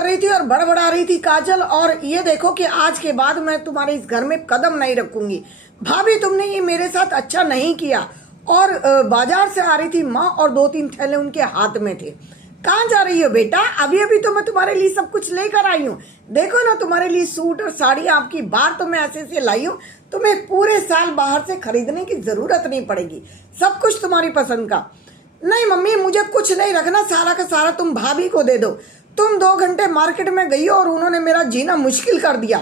कर रही थी और बड़बड़ा रही थी काजल। और ये देखो कि आज के बाद मैं तुम्हारे इस घर में कदम नहीं रखूंगी। भाभी तुमने ये मेरे साथ अच्छा नहीं किया। और बाजार से आ रही थी माँ और 2-3 थैले उनके हाथ में थे। कहाँ जा रही हो बेटा? अभी अभी तो मैं तुम्हारे लिए सब कुछ लेकर आई हूँ। देखो ना तुम्हारे लिए सूट और साड़ी आपकी बार तो मैं ऐसे से लाई हूँ। तुम्हें पूरे साल बाहर से खरीदने की जरूरत नहीं पड़ेगी। सब कुछ तुम्हारी पसंद का। नहीं मम्मी मुझे कुछ नहीं रखना, सारा का सारा तुम भाभी को दे दो। तुम 2 घंटे मार्केट में गई हो और उन्होंने मेरा जीना मुश्किल कर दिया।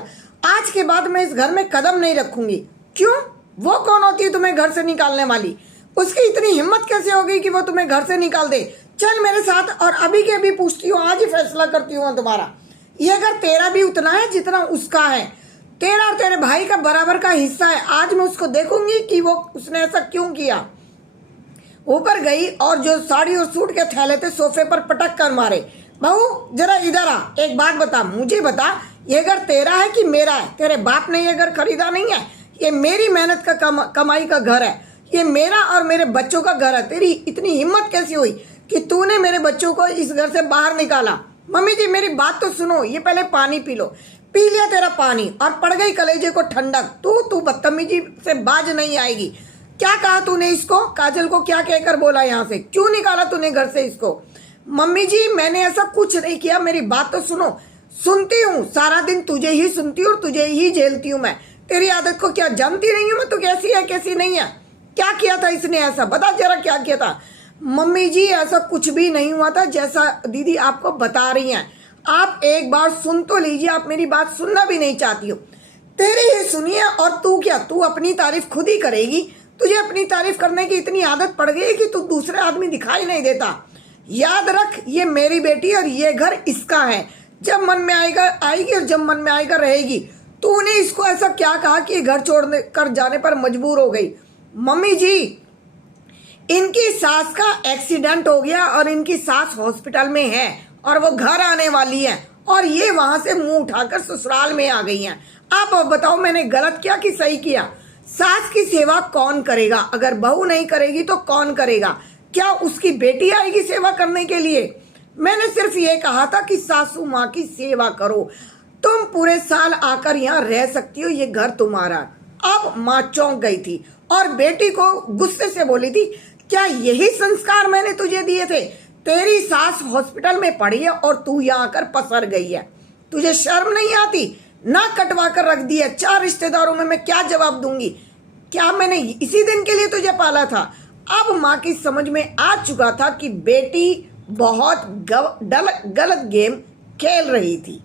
आज के बाद मैं इस घर में कदम नहीं रखूंगी। क्यों? वो कौन होती है तुम्हें घर से निकालने वाली? उसकी इतनी हिम्मत कैसे होगी कि वो तुम्हें घर से निकाल दे? चल मेरे साथ और अभी के अभी पूछती हूँ, आज ही फैसला करती हूँ तुम्हारा। ये घर तेरा भी उतना है जितना उसका है। तेरा और तेरे भाई का बराबर का हिस्सा है। आज मैं उसको देखूंगी कि वो उसने ऐसा क्यों किया। ऊपर गई और जो साड़ी और सूट के थैले थे सोफे पर पटक कर मारे। बहू जरा इधर आ, एक बात बता, मुझे बता, ये घर तेरा है कि मेरा है? तेरे बाप ने ये घर खरीदा नहीं है। ये मेरी मेहनत का कमाई का घर है। ये मेरा और मेरे बच्चों का घर है। तेरी इतनी हिम्मत कैसी हुई कि तूने मेरे बच्चों को इस घर से बाहर निकाला? मम्मी जी मेरी बात तो सुनो, ये पहले पानी पी लो। पी लिया तेरा पानी और पड़ गई कलेजे को ठंडक। तू बदतमीजी से बाज नहीं आएगी। क्या कहा तूने इसको? काजल को क्या कहकर बोला? यहाँ से क्यों निकाला तूने घर से इसको? मम्मी जी मैंने ऐसा कुछ नहीं किया, मेरी बात तो सुनो। सुनती हूँ, सारा दिन तुझे ही सुनती हूँ और तुझे ही झेलती हूँ मैं। तेरी आदत को क्या जानती नहीं हूँ मैं? तो कैसी है कैसी नहीं है? क्या किया था इसने ऐसा? बता जरा क्या किया था। मम्मी जी ऐसा कुछ भी नहीं हुआ था जैसा दीदी आपको बता रही हैं। आप एक बार सुन तो लीजिए, आप मेरी बात सुनना भी नहीं चाहती हो। तेरी ही सुनिए। और तू क्या, तू अपनी तारीफ खुद ही करेगी? तुझे अपनी तारीफ करने की इतनी आदत पड़ गई कि तू दूसरे आदमी दिखाई नहीं देता। याद रख, ये मेरी बेटी और ये घर इसका है। जब मन में आएगा आएगी और जब मन में आएगा रहेगी। तूने इसको ऐसा क्या कहा कि घर छोड़ने कर जाने पर मजबूर हो गई? मम्मी जी इनकी सास का एक्सीडेंट हो गया और इनकी सास हॉस्पिटल में है और वो घर आने वाली है और ये वहां से मुंह उठाकर ससुराल में आ गई हैं। आप बताओ मैंने गलत किया कि सही किया? सास की सेवा कौन करेगा? अगर बहू नहीं करेगी तो कौन करेगा? क्या उसकी बेटी आएगी सेवा करने के लिए? मैंने सिर्फ ये कहा था कि सासू माँ की सेवा करो। तुम पूरे साल आकर यहाँ रह सकती हो, ये घर तुम्हारा। अब माँ चौंक गई थी और बेटी को गुस्से से बोली थी, क्या यही संस्कार मैंने तुझे दिए थे? तेरी सास हॉस्पिटल में पड़ी है और तू यहाँ आकर पसर गई है। तुझे शर्म नहीं आती? नाक कटवा कर रख दी है। 4 रिश्तेदारों में मैं क्या जवाब दूंगी? क्या मैंने इसी दिन के लिए तुझे पाला था? अब माँ की समझ में आ चुका था कि बेटी बहुत गलत गेम खेल रही थी।